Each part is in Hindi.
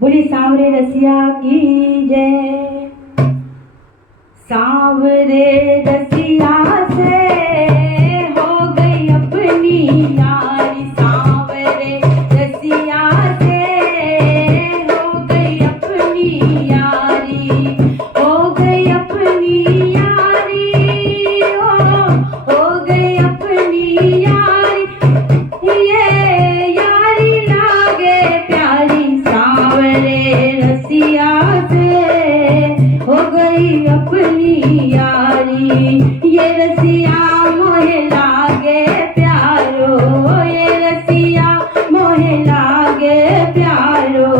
बोली सांवरे रसिया की जय। सांवरे रसिया से हो गई अपनी यारी, सांवरे रसिया से हो गई अपनी यारी, हो गई अपनी यारी, हो गई अपनी यारी, ये यारी लागे प्यारी, सांवरे रसिया से हो गई अपनी यारी। ये रसिया मोहे लागे प्यारो, ये रसिया मोहे लागे प्यारो,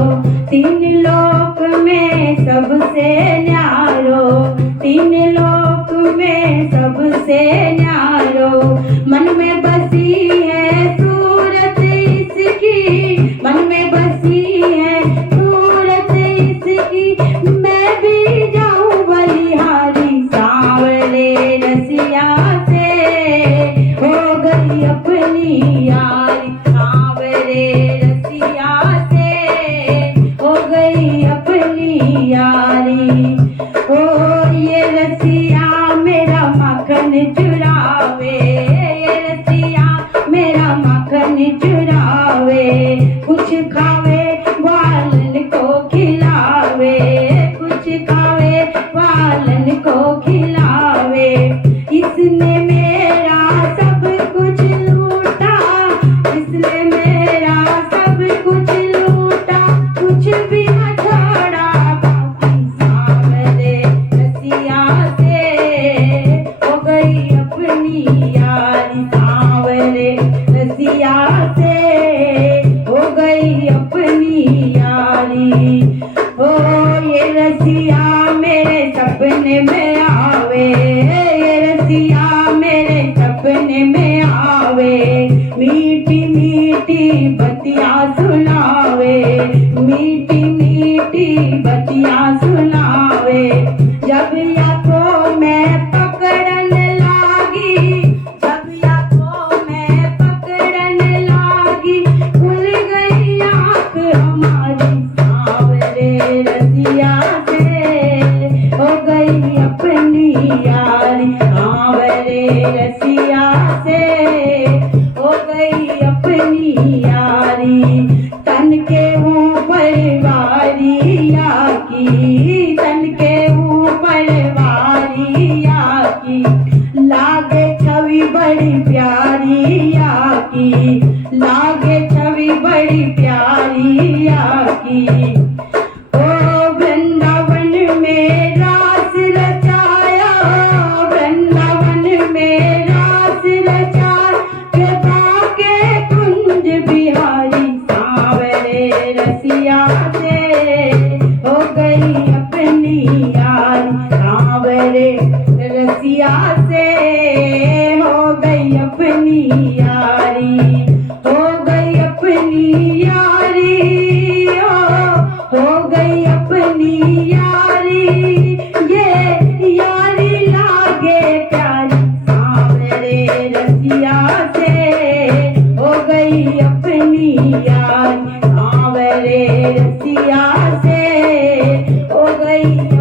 तीन लोक में सबसे न्यारो, तीन लोक में सबसे न्यारो। मन में बसी है सूरत इसकी, मन में बसी है सूरत इसकी, मैं भी जाऊं बलिहारी, सांवरे रसिया से हो गई अपनी यारी, सांवरे रसिया से हो गई अपनी यारी। ओ ये रसिया मेरा माखन चुरावे, ये रसिया मेरा माखन चुरावे, कुछ खावे ग्वालन को खिलावे, कुछ खावे ग्वालन को खिलावे। इसने मेरा सब कुछ लूटा, इसने मेरा सब कुछ लूटा, कुछ भी न छोड़ा बाकी, सांवरे रसिया से हो गई अपनी यारी, सांवरे रसिया से हो गई अपनी यारी। ओ ये रसिया मेरे सपने में आवे, ये रसिया मेरे सपने में आवे, मीठी मीठी बतिया सुनावे, मीठी मीठी बतिया सुनावे। जब या को मैं पकड़न लागी, जब या को मैं पकड़न लागी, खुल गई आँख हमारी, सांवरे रसिया से हो गई अपनी यारी, सांवरे रसिया से हो गई अपनी यारी। तन के ऊपर वारिया की, तन के ऊपर वारिया की, लागे छवि बड़ी प्यारी या की, लागे छवि बड़ी प्यारी या की। ओ वृंदावन में रास रचाया, वृंदावन में रास रचा के बाके कुंज बिहारी, सांवरे रसिया से हो गई अपनी यारी, सांवरे रसिया से हो गई अपनी यारी, हो गई अपनी यारी, हो गई अपनी यारी, ये यारी लागे प्यारी, सांवरे रसिया से हो गई अपनी यारी, सांवरे रसिया से हो गई